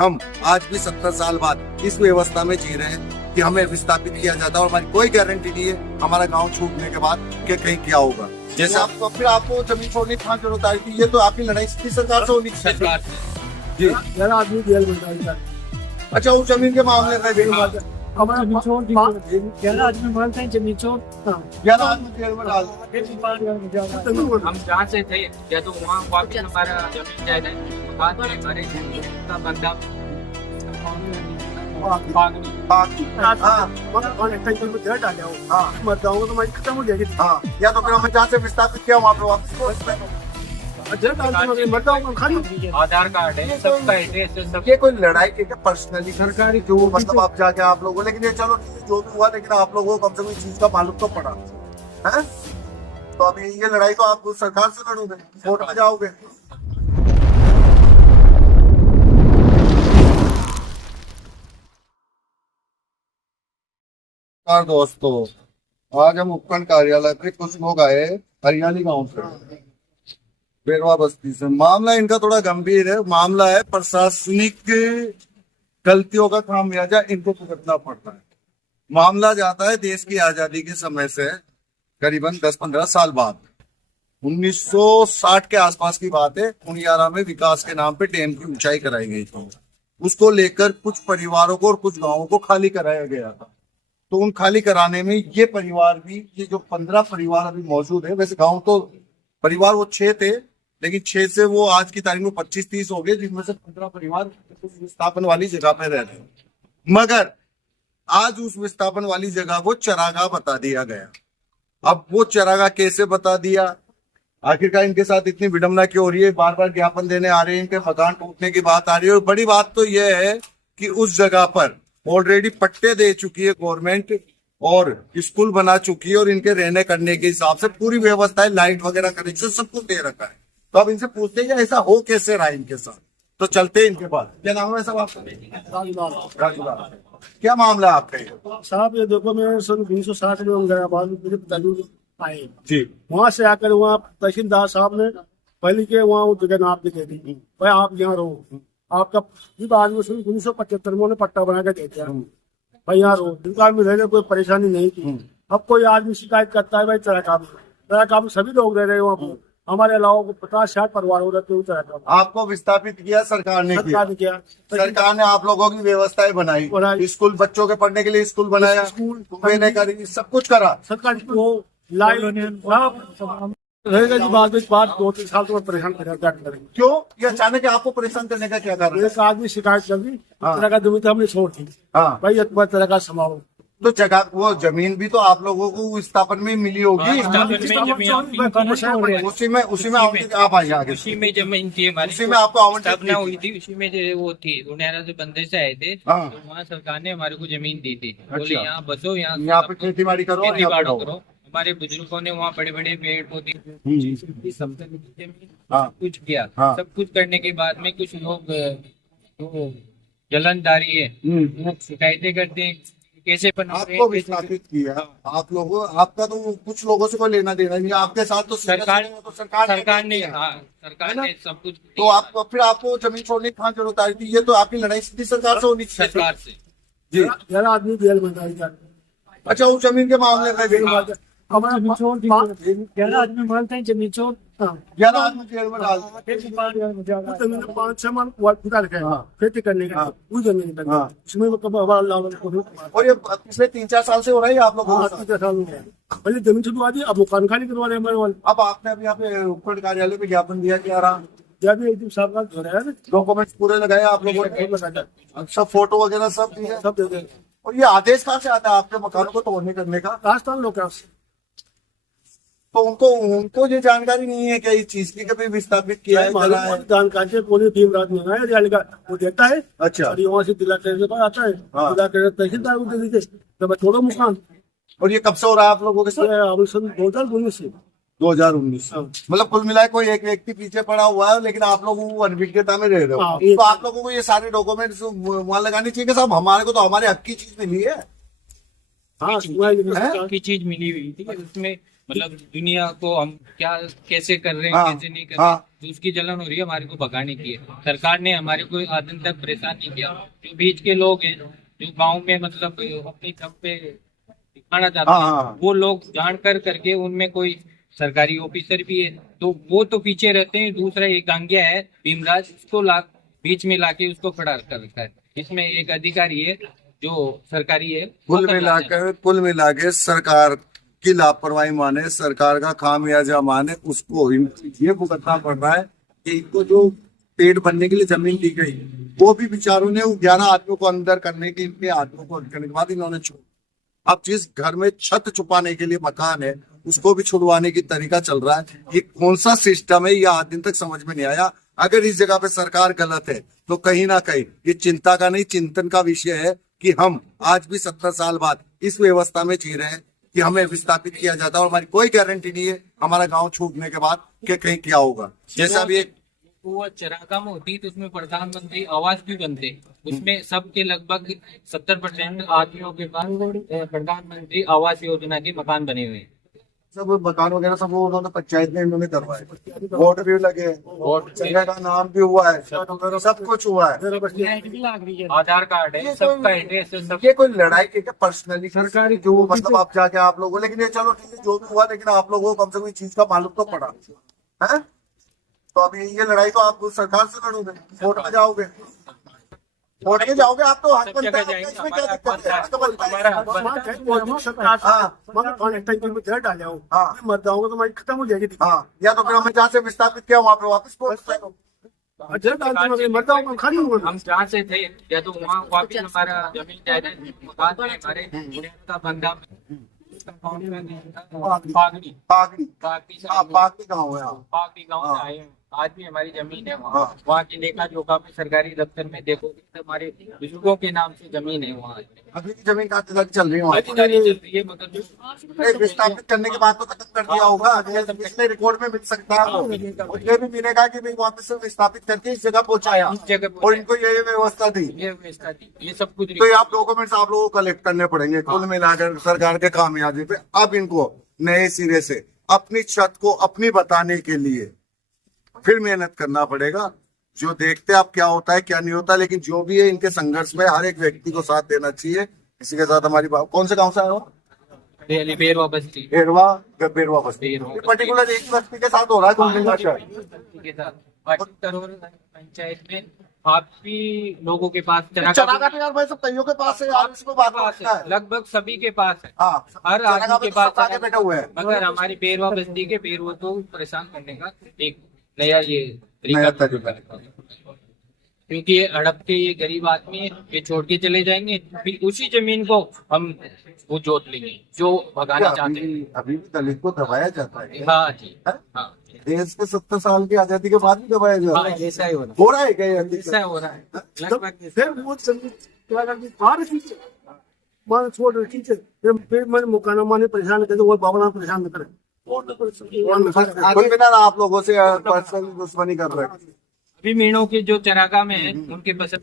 हम आज भी 70 साल बाद इस व्यवस्था में जी रहे हैं कि हमें विस्थापित किया जाता है और हमारी कोई गारंटी नहीं है हमारा गांव छूटने के बाद कि कहीं क्या होगा। जैसे आप तो फिर आपको जमीन छोड़ने की कहाँ जरूरत आई थी? ये तो आपकी लड़ाई सीधी सरकार से होनी चाहिए जी। जरा आदमी जेल में जाएगा। अच्छा, उस जमीन के मामले में भी हमारा जमीन छोड़ 11 आदमी मानते हैं जमीन छोड़। 11 आदमी जेल में डाल हम जहाँ से थे या तो वहाँ वापस हमारा जमीन जायदाद बाद में हमारे का बंदा खत्म हो जाएगी। हाँ, या तो फिर हमें जहाँ से विस्थापित किया वहाँ पे वापस आधार कार्ड है, सबका एड्रेस है, सब। ये कोई लड़ाई की पर्सनली सरकारी जो मतलब आप जाके आप लोगों, लेकिन ये चलो जो भी हुआ, लेकिन आप लोगों को कम से कम चीज का मालूम तो पड़ा है। तो अभी ये लड़ाई तो आप सरकार से लड़ोगे, कोर्ट में जाओगे। दोस्तों, आज हम उपखंड कार्यालय पे कुछ लोग आए हरियाणी गांव से, बेरवा बस्ती से। मामला इनका थोड़ा गंभीर है। मामला है प्रशासनिक गलतियों का खामियाजा इनको भुगतना पड़ता है। मामला जाता है देश की आजादी के समय से करीबन 10-15 साल बाद। 1960 के आसपास की बात है। उनियारा में विकास के नाम पे डैम की ऊंचाई कराई गई थी। उसको लेकर कुछ परिवारों को और कुछ गांवों को खाली कराया गया था। तो उन खाली कराने में ये परिवार भी, ये जो 15 परिवार अभी मौजूद है, वैसे गांव तो परिवार वो 6 थे, लेकिन 6 से वो आज की तारीख में 25-30 हो गए, जिनमें से 15 परिवार विस्थापन वाली जगह पे रह रहे हैं। मगर आज उस विस्थापन वाली जगह को चरागाह बता दिया गया। अब वो चरागाह कैसे बता दिया, आखिरकार इनके साथ इतनी विडंबना क्यों हो रही है? बार बार ज्ञापन देने आ रहे हैं, इनके मकान टूटने की बात आ रही है। और बड़ी बात तो यह है कि उस जगह पर ऑलरेडी पट्टे दे चुकी है गवर्नमेंट और स्कूल बना चुकी है और इनके रहने करने के हिसाब से पूरी व्यवस्था है, लाइट वगैरह कनेक्शन सब कुछ दे रखा है। तो अब इनसे पूछते हैं ऐसा हो कैसे रहा इनके साथ। तो चलते हैं इनके पास। क्या नाम है सब आपका? क्या मामला है आपका? साहब ये देखो, मैं सन 1960 में गया बाद मुझे पिताजी आए जी। वहाँ से आकर वहाँ तहसीलदार साहब ने पहले के वहाँ वो जगह नाप के दी भाई आप यहाँ रहो। आपका बाद में 1975 में उन्होंने पट्टा बना के दे दिया भाई यहाँ रहो। दुकान में रहने कोई परेशानी नहीं थी। अब कोई आदमी शिकायत करता है भाई चरागाह में सभी लोग रह रहे हैं वहाँ पर, हमारे अलावा 50-60 परिवार हो रहते हैं। आपको विस्थापित किया सरकार ने किया। सरकार ने आप लोगों की व्यवस्थाएं बनाई, स्कूल बच्चों के पढ़ने के लिए स्कूल बनाया, स्कूल करी, सब कुछ करा सरकार वो रहेगा जी। बाद 2-3 साल तो परेशान करेगा। क्यों ये अचानक आपको परेशान करने का क्या कारण है? एक आदमी शिकायत कर दी, तरह का जमीन हमने छोड़ दी। हाँ भाई एक बार तरह का संभालो। तो जगह वो जमीन भी तो आप लोगों को विस्थापन में मिली होगी। उसी में आप आइए आगे। उसी में जमीन थी हमारी, उसी में आपको आवंटित हुई थी। उसी में जो वो थी उनियारा से बंदे से आए थे, तो वहाँ सरकार ने हमारे को जमीन दी थी। बोले यहाँ बसो, यहाँ पे खेती बाड़ी करो, करो। हमारे बुजुर्गों ने वहाँ बड़े बड़े पेड़ पौधे सब कुछ किया। सब कुछ करने के बाद में कुछ लोग तो जलनदारी है, शिकायतें करते हैं कैसे आपको विस्थापित किया। आप लोगों, आपका तो कुछ लोगों से कोई लेना देना नहीं, आपके साथ तो सरकार ने सब कुछ। तो आप फिर आपको जमीन छोड़ने की कहाँ जरूरत आई थी? ये तो आपकी लड़ाई सीधी सरकार से होनी चाहिए। सरकार से जी। 11 आदमी जेल में जाएगा। अच्छा, उस जमीन के मामले में हमारा जमीन छोड़ 11 आदमी मानते हैं जमीन छोड़। 11 आदमी जेल में डाल 5-6 मन खेती करने का उस जमीन पर उसमें और ये पिछले 3-4 साल से हो रहा है आप लोग? पहले जमीन छुड़वा दी, अब मकान खाली करवा रहे हमारे वाले। अब आपने अभी यहाँ पे उपखंड कार्यालय में ज्ञापन दिया क्या रहा? डॉक्यूमेंट्स पूरे लगाए आप लोगों ने, सब फोटो वगैरह सब दिए, सब दे दे। और ये आदेश कहाँ से आता है आपके मकानों को तोड़ने करने का? राजस्थान लोग तो उनको ये जानकारी नहीं है कि इस चीज की कभी विस्थापित किया है? जानकारी पूरी टीम रात में का वो देता है। अच्छा, वहाँ से जिला के पास आता है, जिला के तहसीलदार को दे दीजिए तो मैं छोड़ो मकान। और ये कब से हो रहा है आप लोगों के साथ? 2019 से। 2019 मतलब कुल मिलाए कोई एक व्यक्ति पीछे पड़ा हुआ है, लेकिन आप लोग अनभिज्ञता में रह रहे हो। तो आप लोगों को ये सारे डॉक्यूमेंट्स वहाँ लगाने चाहिए कि साहब हमारे को तो हमारे हक की चीज मिली है। की चीज मिली हुई थी, उसमें मतलब दुनिया को हम क्या कैसे कर रहे हैं हाँ, कैसे नहीं कर रहे हाँ। तो उसकी जलन हो रही है, हमारे को भगाने की है। सरकार ने हमारे को आज दिन तक परेशान नहीं किया। जो बीच के लोग हैं जो गांव में मतलब अपनी दम पे दिखाना चाहते हाँ, हैं, हाँ। वो लोग जान कर करके उनमें कोई सरकारी ऑफिसर भी है तो वो तो पीछे रहते हैं। दूसरा एक गांगिया है भीमराज, उसको बीच में लाके उसको खड़ा कर रखा है। इसमें एक अधिकारी है जो सरकारी है, वो कुल मिलाकर सरकार की लापरवाही माने, सरकार का खामियाजा माने, उसको ये भुगतना पड़ रहा है कि इनको जो पेट भरने के लिए जमीन दी गई वो भी बेचारों ने 11 आदमियों को अंदर करने के, इनके आदमियों को करने के बाद इन्होंने छोड़। अब जिस घर में छत छुपाने के लिए मकान है उसको भी छुड़वाने की तरीका चल रहा है। ये कौन सा सिस्टम है ये आज दिन तक समझ में नहीं आया। अगर इस जगह पे सरकार गलत है तो कहीं ना कहीं ये चिंता का नहीं चिंतन का विषय है कि हम आज भी 70 साल बाद इस व्यवस्था में जी रहे हैं कि हमें विस्थापित किया जाता है और हमारी कोई गारंटी नहीं है हमारा गांव छूटने के बाद कि कहीं क्या होगा। जैसा अभी एक वो चरागा में होती तो उसमें प्रधानमंत्री आवास भी बनते, उसमें सबके लगभग 70% आदमियों के पास प्रधानमंत्री आवास योजना के मकान बने हुए हैं। सब मकान वगैरह सब वो उन्होंने पंचायत में इन्होंने करवाए, वोट भी लगे, जगह का नाम भी हुआ है, सब कुछ हुआ है, आधार कार्ड है, सबका एड्रेस है, सब। ये कोई लड़ाई की पर्सनली सरकारी जो मतलब आप जाके आप लोगों, लेकिन ये चलो ठीक है जो भी हुआ, लेकिन आप लोगों को कम से कम चीज का मालूम तो पड़ा है। तो अभी ये लड़ाई तो आप सरकार से लड़ोगे, कोर्ट में जाओगे, कोर्ट में जाओगे आप तो हक बनता है, इसमें क्या दिक्कत है? हक बनता है। सरकार डाले हो मर जाओगे तो खत्म हो जाएगी। हाँ, या तो फिर हमें जहाँ से विस्थापित किया वहाँ पे वापस मर जाऊंगा खाली हूँ। हम जहाँ से थे या तो वहाँ वापिस हमारा जमीन जायदाद मकान थे हमारे का बंदा पागड़ी पागड़ी पागड़ी से पागड़ी गाँव है, पागड़ी गाँव से आए हैं। आज भी हमारी जमीन है वहाँ की लेखा जोखा में सरकारी दफ्तर में देखोगे तो हमारे बुजुर्गों के नाम से जमीन है। वहाँ अभी भी जमीन खातेदारी चल रही है वहाँ। खातेदारी चल रही है मगर विस्थापित करने के बाद तो खत्म कर दिया होगा, पिछले रिकॉर्ड में मिल सकता है, मुझे भी मिलेगा कि भाई वापस से विस्थापित करके इस जगह पहुँचाया और इनको ये व्यवस्था दी, ये सब कुछ। तो आप डॉक्यूमेंट्स आप लोगों को कलेक्ट करने पड़ेंगे कुल मिलाकर सरकार के कामयाबी पे। अब इनको नए सिरे से अपनी छत को अपनी बताने के लिए फिर मेहनत करना पड़ेगा। जो देखते आप क्या होता है क्या नहीं होता, लेकिन जो भी है इनके संघर्ष में हर एक व्यक्ति को साथ देना चाहिए। इसी के साथ हमारी बात, कौन से गांव से आए हो? बेरवा बस्ती, बेरवा बस्ती, पर्टिकुलर एक बस्ती के साथ हो रहा है पंचायत में। काफी लोगों के पास चरागा तो यार भाई सब कईयों के पास है यार, इसमें बात है, लगभग सभी के पास है। हाँ, हर आदमी के पास आगे बैठे हुए हैं। मगर हमारी बेरवा बस्ती के बेरवा को परेशान करने का एक नया ये तरीका, क्योंकि ये हड़प के ये गरीब आदमी है, ये छोड़ के चले जाएंगे, फिर उसी जमीन को हम वो जोत लेंगे जो भगाना चाहते हैं। अभी भी दलित को दबाया जाता है। हाँ जी, हाँ। देश के 70 साल की आजादी के बाद भी दबाया जा रहा है। ऐसा ही हो रहा है क्या? ऐसा हो रहा है लगभग। छोड़ फिर मैंने मुकाना माने परेशान कर वो बाबा परेशान न करे। आप लोगों से पर्सनल दुश्मनी कर रहे हैं। अभी मीणों के जो चरागा में है उनके पसंद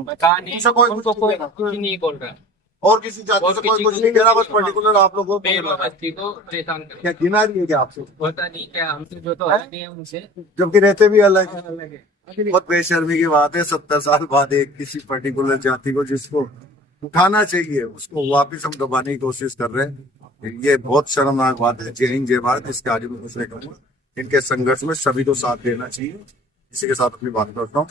मकान है, उनको कोई कुछ नहीं बोल रहा और किसी जाति से कोई कुछ नहीं कह रहा, बस पर्टिकुलर आप लोगों बेरवा बस्ती को परेशान कर। क्या गिना रही है क्या आपसे? पता नहीं क्या हमसे जो तो है नहीं है उनसे, जबकि रहते भी अलग है। बहुत बेशर्मी की बात है 70 साल बाद एक किसी पर्टिकुलर जाति को जिसको उठाना चाहिए उसको वापिस हम दबाने की कोशिश कर रहे हैं। ये बहुत शर्मनाक बात है। जय हिंद जय भारत। इसके आगे में कुछ नहीं कहूँगा। इनके संघर्ष में सभी को साथ देना चाहिए। इसी के साथ अपनी बात करता हूँ।